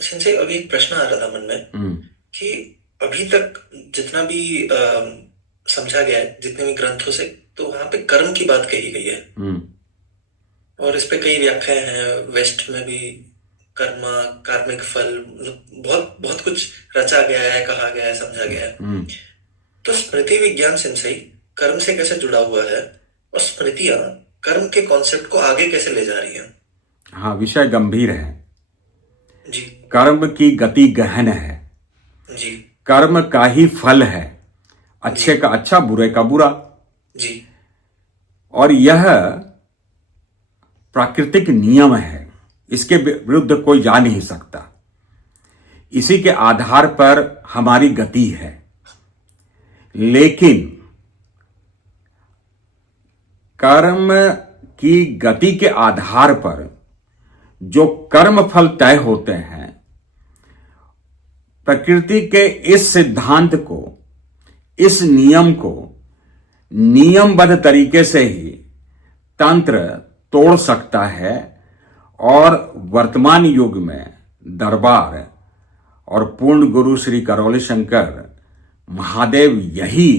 सिंसे अभी एक प्रश्न आ रहा था मन में हम्म। कि अभी तक जितना भी समझा गया है जितने भी ग्रंथों से, तो वहां पे कर्म की बात कही गई है। हम्म। और इस पे कई व्याख्याएं हैं वेस्ट में भी। कर्मा, कार्मिक फल, मतलब बहुत बहुत कुछ रचा गया है, कहा गया है, समझा गया है। हम्म। तो स्मृति विज्ञान सिंसे कर्म से कैसे जुड़ा हुआ है, और स्मृतियां कर्म के कॉन्सेप्ट को आगे कैसे ले जा रही हैं? हाँ, विषय गंभीर है। जी। कर्म की गति गहन है। जी। कर्म का ही फल है, जी। अच्छे का अच्छा, बुरे का बुरा। जी। और यह प्राकृतिक नियम है, इसके विरुद्ध कोई जा नहीं सकता। इसी के आधार पर हमारी गति है। लेकिन कर्म की गति के आधार पर जो कर्म फल तय होते हैं, प्रकृति के इस सिद्धांत को, इस नियम को नियमबद्ध तरीके से ही तंत्र तोड़ सकता है। और वर्तमान युग में दरबार और पूर्ण गुरु श्री करौली शंकर महादेव यही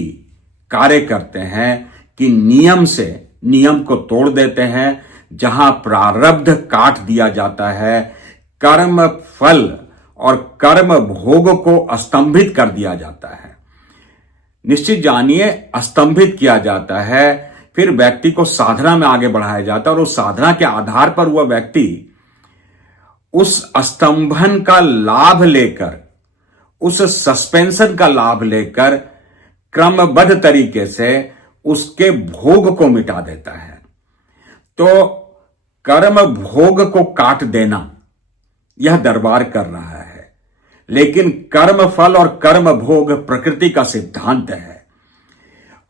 कार्य करते हैं कि नियम से नियम को तोड़ देते हैं। जहां प्रारब्ध काट दिया जाता है, कर्म फल और कर्म भोग को स्तंभित कर दिया जाता है। निश्चित जानिए, स्तंभित किया जाता है, फिर व्यक्ति को साधना में आगे बढ़ाया जाता है और उस साधना के आधार पर वह व्यक्ति उस स्तंभन का लाभ लेकर, उस सस्पेंशन का लाभ लेकर क्रमबद्ध तरीके से उसके भोग को मिटा देता है। तो कर्म भोग को काट देना यह दरबार कर रहा है। लेकिन कर्म फल और कर्म भोग प्रकृति का सिद्धांत है।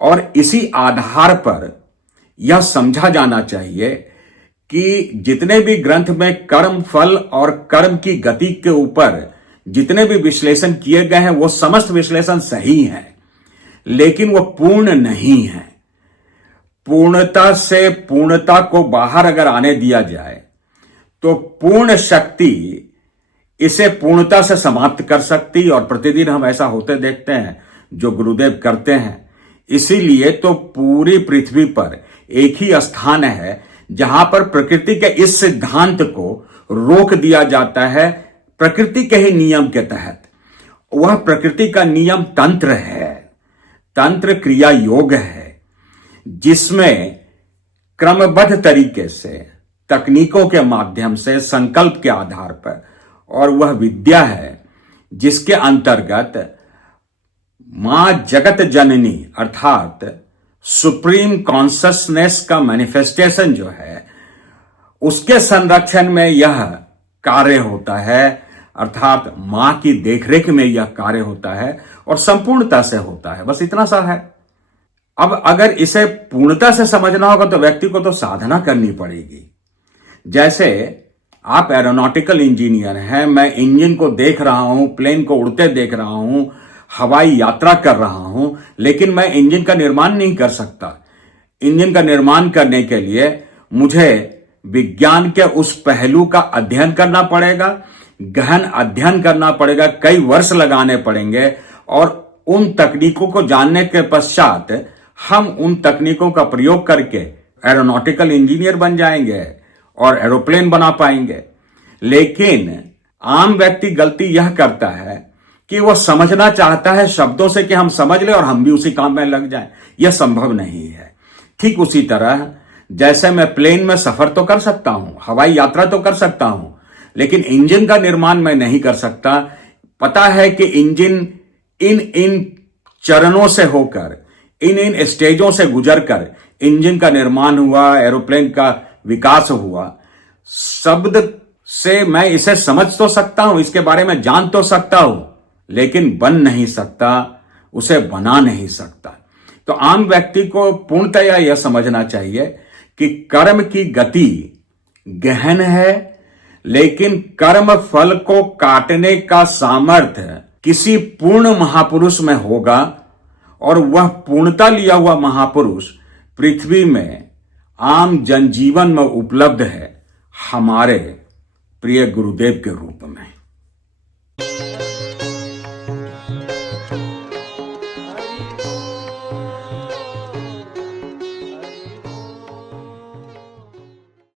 और इसी आधार पर यह समझा जाना चाहिए कि जितने भी ग्रंथ में कर्म फल और कर्म की गति के ऊपर जितने भी विश्लेषण किए गए हैं, वो समस्त विश्लेषण सही है, लेकिन वो पूर्ण नहीं है। पूर्णता से पूर्णता को बाहर अगर आने दिया जाए तो पूर्ण शक्ति इसे पूर्णता से समाप्त कर सकती। और प्रतिदिन हम ऐसा होते देखते हैं, जो गुरुदेव करते हैं। इसीलिए तो पूरी पृथ्वी पर एक ही स्थान है जहां पर प्रकृति के इस सिद्धांत को रोक दिया जाता है, प्रकृति के ही नियम के तहत। वह प्रकृति का नियम तंत्र है, तंत्र क्रिया योग है, जिसमें क्रमबद्ध तरीके से तकनीकों के माध्यम से संकल्प के आधार पर, और वह विद्या है जिसके अंतर्गत मां जगत जननी अर्थात सुप्रीम कॉन्शसनेस का मैनिफेस्टेशन जो है, उसके संरक्षण में यह कार्य होता है। अर्थात मां की देखरेख में यह कार्य होता है और संपूर्णता से होता है। बस इतना सा है। अब अगर इसे पूर्णता से समझना होगा तो व्यक्ति को तो साधना करनी पड़ेगी। जैसे आप एरोनॉटिकल इंजीनियर हैं, मैं इंजन को देख रहा हूं, प्लेन को उड़ते देख रहा हूं, हवाई यात्रा कर रहा हूं, लेकिन मैं इंजन का निर्माण नहीं कर सकता। इंजन का निर्माण करने के लिए मुझे विज्ञान के उस पहलू का अध्ययन करना पड़ेगा, गहन अध्ययन करना पड़ेगा, कई वर्ष लगाने पड़ेंगे। और उन तकनीकों को जानने के पश्चात हम उन तकनीकों का प्रयोग करके एरोनॉटिकल इंजीनियर बन जाएंगे और एरोप्लेन बना पाएंगे। लेकिन आम व्यक्ति गलती यह करता है कि वह समझना चाहता है शब्दों से कि हम समझ ले और हम भी उसी काम में लग जाएं। यह संभव नहीं है। ठीक उसी तरह जैसे मैं प्लेन में सफर तो कर सकता हूं, हवाई यात्रा तो कर सकता हूं, लेकिन इंजन का निर्माण मैं नहीं कर सकता। पता है कि इंजन इन इन चरणों से होकर, इन इन स्टेजों से गुजरकर इंजन का निर्माण हुआ, एरोप्लेन का विकास हुआ। शब्द से मैं इसे समझ तो सकता हूं, इसके बारे में जान तो सकता हूं, लेकिन बन नहीं सकता, उसे बना नहीं सकता। तो आम व्यक्ति को पूर्णतया यह समझना चाहिए कि कर्म की गति गहन है, लेकिन कर्म फल को काटने का सामर्थ्य किसी पूर्ण महापुरुष में होगा। और वह पूर्णता लिया हुआ महापुरुष पृथ्वी में आम जनजीवन में उपलब्ध है, हमारे प्रिय गुरुदेव के रूप में।